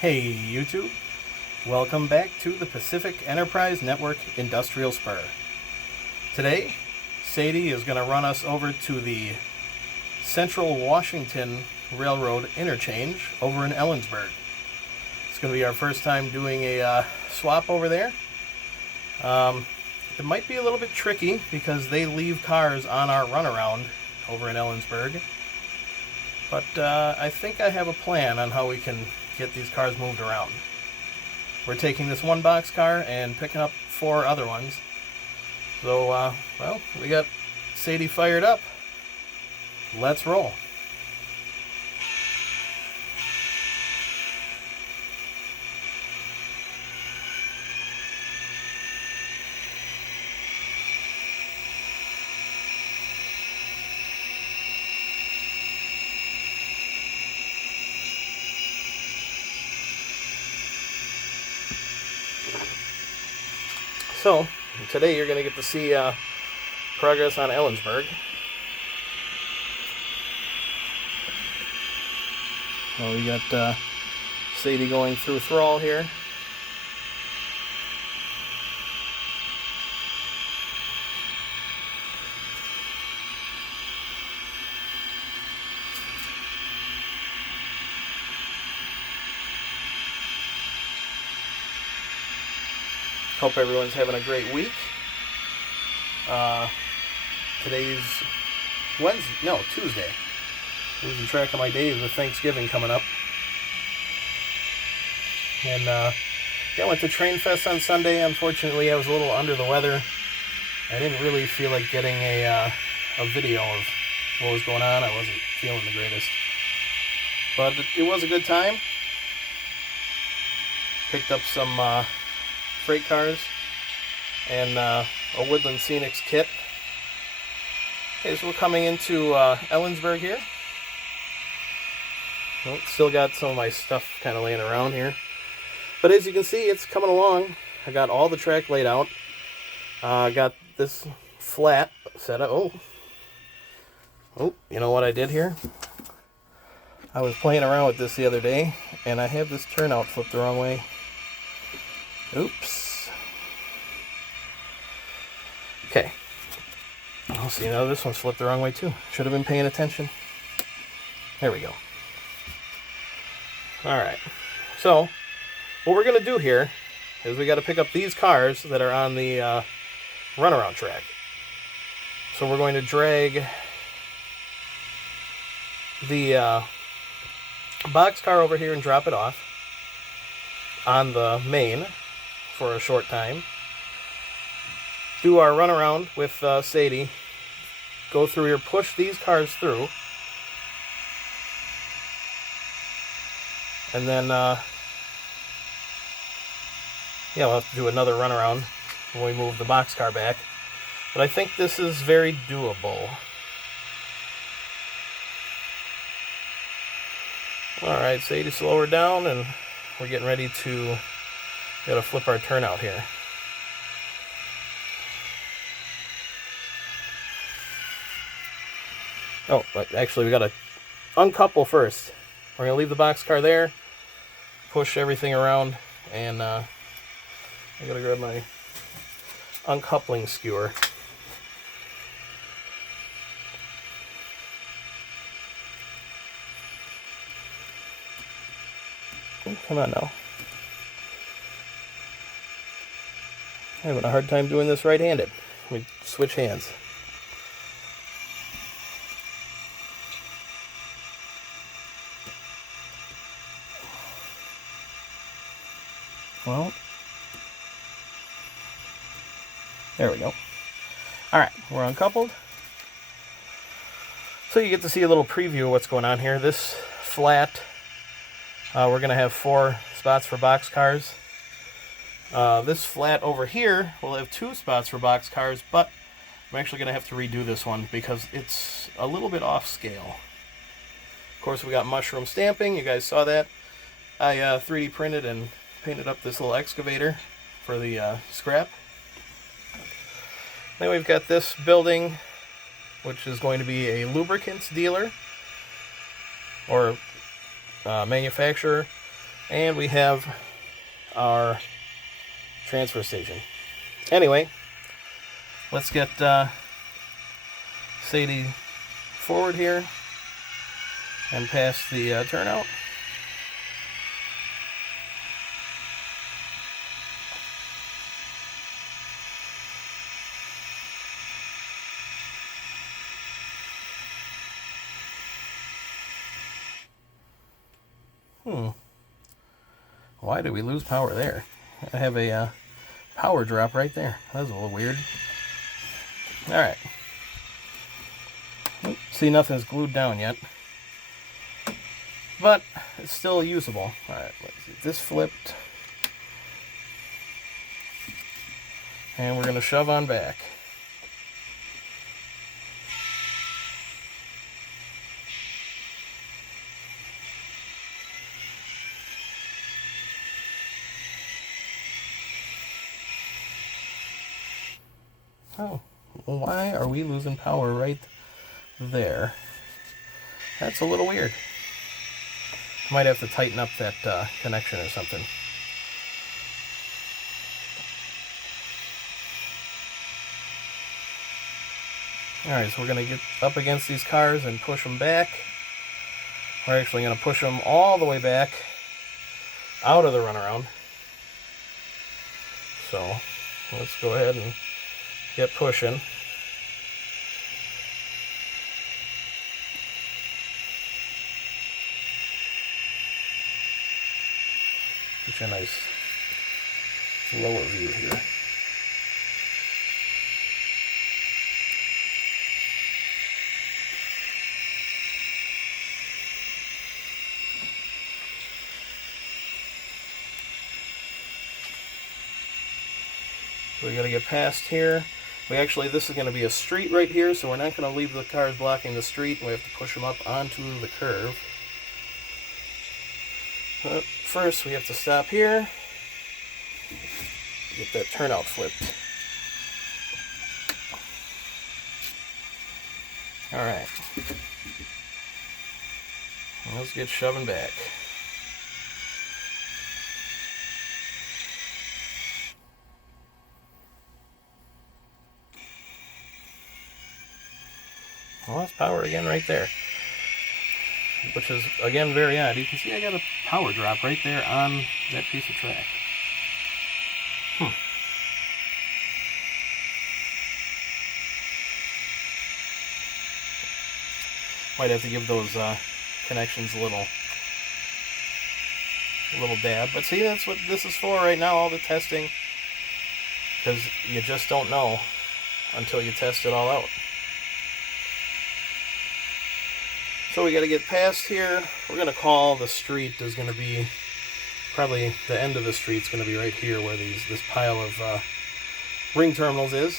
Hey YouTube, welcome back to the Pacific Enterprise Network Industrial Spur. Today, Sadie is going to run us over to the Central Washington Railroad Interchange over in Ellensburg. It's going to be our first time doing a swap over there. It might be a little bit tricky because they leave cars on our runaround over in Ellensburg. But I think I have a plan on how we can get these cars moved around. We're taking this one boxcar and picking up 4 other ones. So, well, we got Sadie fired up. Let's roll. So, today you're going to get to see progress on Ellensburg. Well, we got Sadie going through thrall here. Hope everyone's having a great week. Today's Tuesday. Losing track of my days with Thanksgiving coming up. And I went to Train Fest on Sunday. Unfortunately, I was a little under the weather. I didn't really feel like getting a video of what was going on. I wasn't feeling the greatest. But it was a good time. Picked up some freight cars and a Woodland Scenics kit. Okay, so we're coming into Ellensburg here. Well, still got some of my stuff kind of laying around here, but as you can see, it's coming along. I got all the track laid out. Got this flat set up. Oh, you know what I did here? I was playing around with this the other day, and I have this turnout flipped the wrong way. Oops. Okay. Oh, see, now this one's flipped the wrong way too. Should have been paying attention. There we go. Alright. So, what we're going to do here is we got to pick up these cars that are on the runaround track. So we're going to drag the boxcar over here and drop it off on the main for a short time. Do our runaround with Sadie. Go through here, push these cars through. And then, we'll have to do another runaround when we move the boxcar back. But I think this is very doable. Alright, Sadie, slow her down, and we're getting ready to flip our turnout here. Oh, but actually we got to uncouple first. We're going to leave the boxcar there, push everything around, and I got to grab my uncoupling skewer. Oh, come on now. I'm having a hard time doing this right-handed. Let me switch hands. Well, there we go. Alright, we're uncoupled. So you get to see a little preview of what's going on here. This flat, we're going to have 4 spots for boxcars. This flat over here will have 2 spots for boxcars, but I'm actually going to have to redo this one because it's a little bit off scale. Of course, we got mushroom stamping. You guys saw that. I 3D printed and painted up this little excavator for the scrap. Then we've got this building, which is going to be a lubricants dealer or manufacturer. And we have our transfer station. Anyway, let's get Sadie forward here and past the turnout. Why did we lose power there? I have a power drop right there. That was a little weird. Alright. See, nothing's glued down yet. But it's still usable. Alright, let's get this flipped. And we're going to shove on back. Oh, why are we losing power right there? That's a little weird. Might have to tighten up that connection or something. Alright, so we're going to get up against these cars and push them back. We're actually going to push them all the way back out of the runaround. So, let's go ahead and get pushing. Get you a nice lower view here. We got to get past here. This is going to be a street right here, so we're not going to leave the cars blocking the street. We have to push them up onto the curve. But first, we have to stop here. Get that turnout flipped. Alright. Let's get shoving back. Lost power again right there. Which is, again, very odd. You can see I got a power drop right there on that piece of track. Might have to give those connections a little dab. But see, that's what this is for right now, all the testing. Because you just don't know until you test it all out. So we got to get past here. We're going to call the street is going to be, probably the end of the street's going to be right here where this pile of ring terminals is.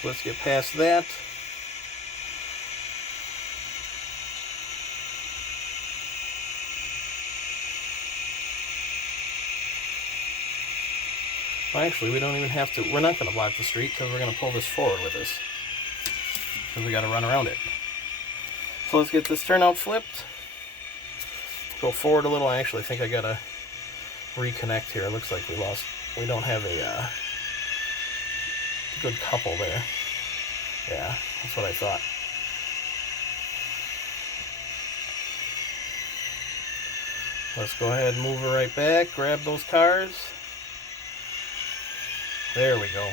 So let's get past that. Well, actually, we don't even have to, we're not going to block the street because we're going to pull this forward with us. Because we got to run around it. So let's get this turnout flipped. Go forward a little. I actually think I got to reconnect here. It looks like we don't have a good couple there. Yeah, that's what I thought. Let's go ahead and move her right back. Grab those cars. There we go.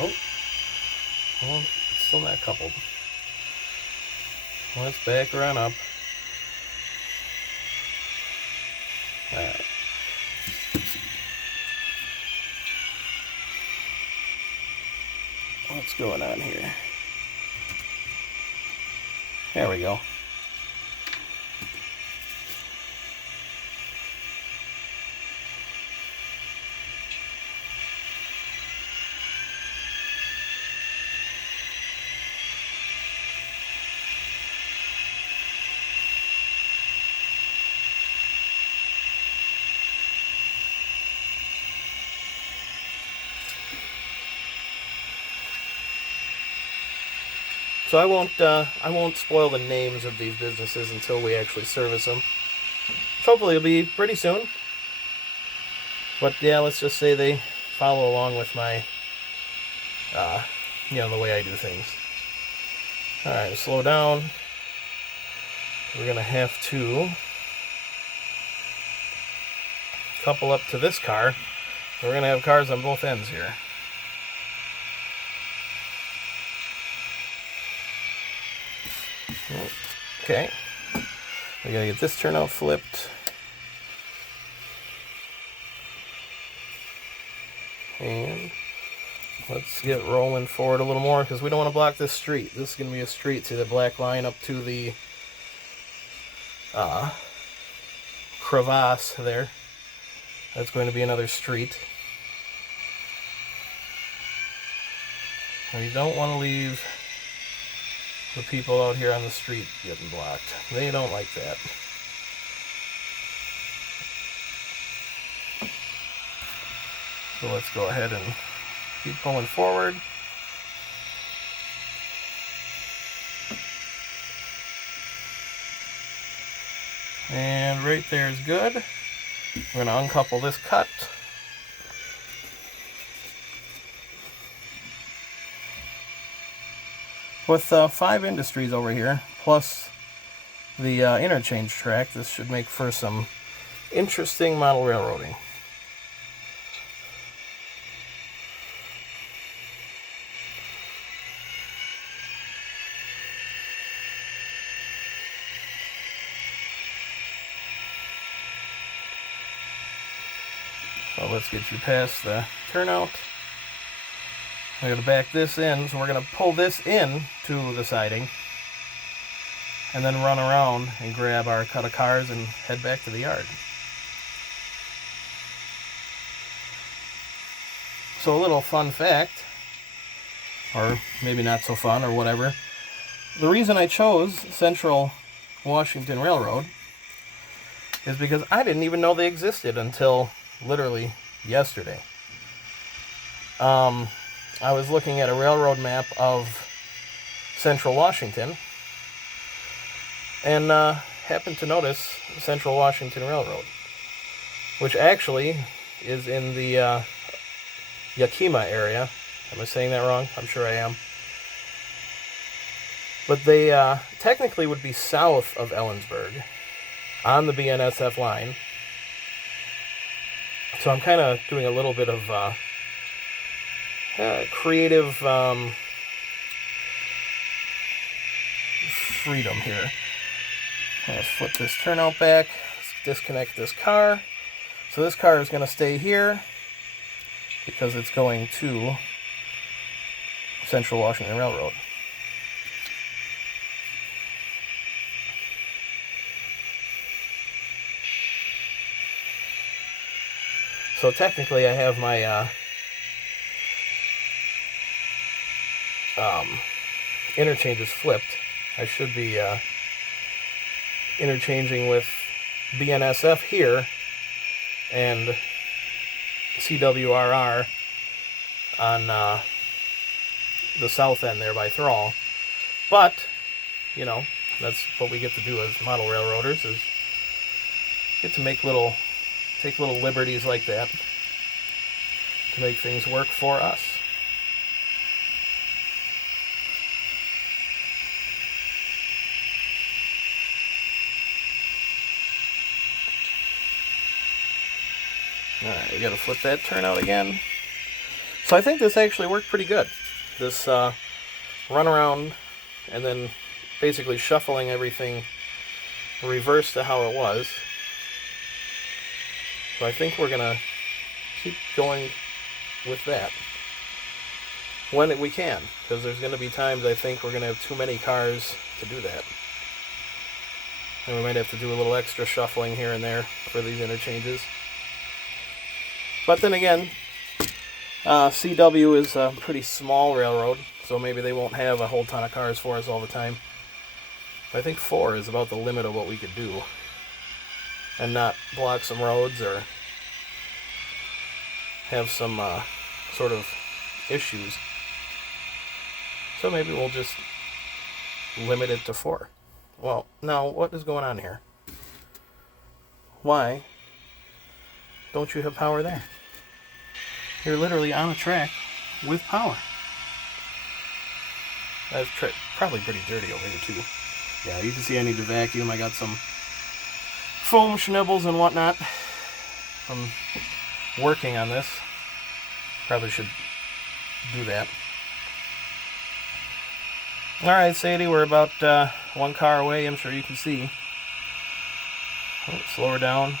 Oh, well, it's still not coupled. Let's back around up. Alright. What's going on here? There we go. So I won't spoil the names of these businesses until we actually service them. Hopefully it'll be pretty soon. But yeah, let's just say they follow along with my, the way I do things. All right, slow down. We're gonna have to couple up to this car. We're gonna have cars on both ends here. Okay, we gotta get this turnout flipped. And let's get rolling forward a little more because we don't want to block this street. This is going to be a street. See the black line up to the crevasse there. That's going to be another street. We don't want to leave the people out here on the street getting blocked. They don't like that. So let's go ahead and keep pulling forward. And right there is good. We're going to uncouple this cut. With 5 industries over here, plus the interchange track, this should make for some interesting model railroading. So let's get you past the turnout. We're going to back this in, so we're going to pull this in to the siding and then run around and grab our cut of cars and head back to the yard. So a little fun fact, or maybe not so fun or whatever, the reason I chose Central Washington Railroad is because I didn't even know they existed until literally yesterday. I was looking at a railroad map of Central Washington and happened to notice Central Washington Railroad, which actually is in the Yakima area. Am I saying that wrong? I'm sure I am. But they technically would be south of Ellensburg on the BNSF line. So I'm kind of doing a little bit of creative freedom here. Let's flip this turnout back. Let's disconnect this car. So this car is going to stay here because it's going to Central Washington Railroad. So technically I have my interchanges flipped. I should be interchanging with BNSF here and CWRR on the south end there by Thrall. But, you know, that's what we get to do as model railroaders, is get to take little liberties like that to make things work for us. Alright, we gotta flip that turnout again. So I think this actually worked pretty good. This run around and then basically shuffling everything reverse to how it was. So I think we're gonna keep going with that when we can, because there's gonna be times I think we're gonna have too many cars to do that. And we might have to do a little extra shuffling here and there for these interchanges. But then again, CW is a pretty small railroad, so maybe they won't have a whole ton of cars for us all the time. But I think 4 is about the limit of what we could do, and not block some roads or have some sort of issues. So maybe we'll just limit it to 4. Well, now what is going on here? Why don't you have power there? You're literally on a track with power. That's probably pretty dirty over here too. Yeah, you can see I need to vacuum. I got some foam schnibbles and whatnot from working on this. Probably should do that. Alright, Sadie, we're about 1 car away. I'm sure you can see. Oh, slow her down.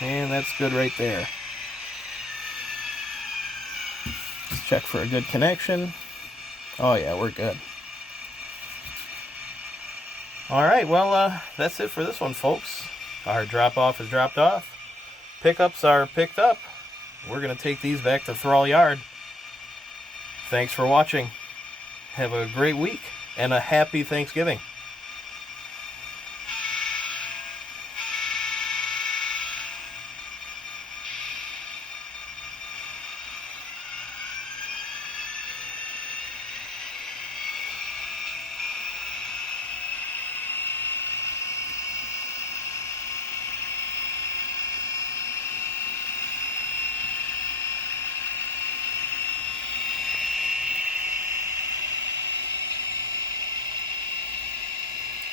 And that's good right there. Let's check for a good connection. Oh yeah, we're good. Alright, well, that's it for this one, folks. Our drop-off is dropped off. Pickups are picked up. We're going to take these back to Thrall Yard. Thanks for watching. Have a great week and a happy Thanksgiving.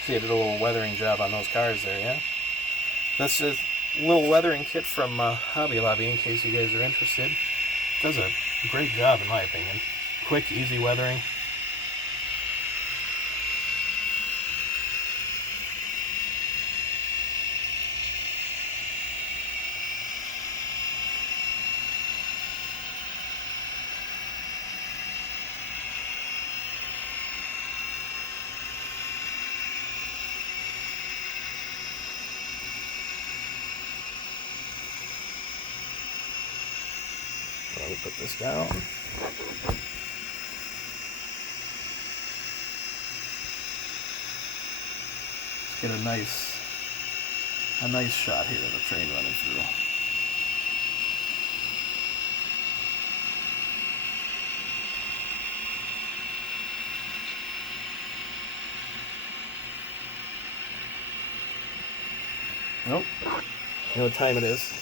See, I did a little weathering job on those cars there, yeah? This is a little weathering kit from Hobby Lobby, in case you guys are interested. It does a great job, in my opinion. Quick, easy weathering. Let me put this down. Let's get a nice shot here of the train running through. Nope. You know what time it is?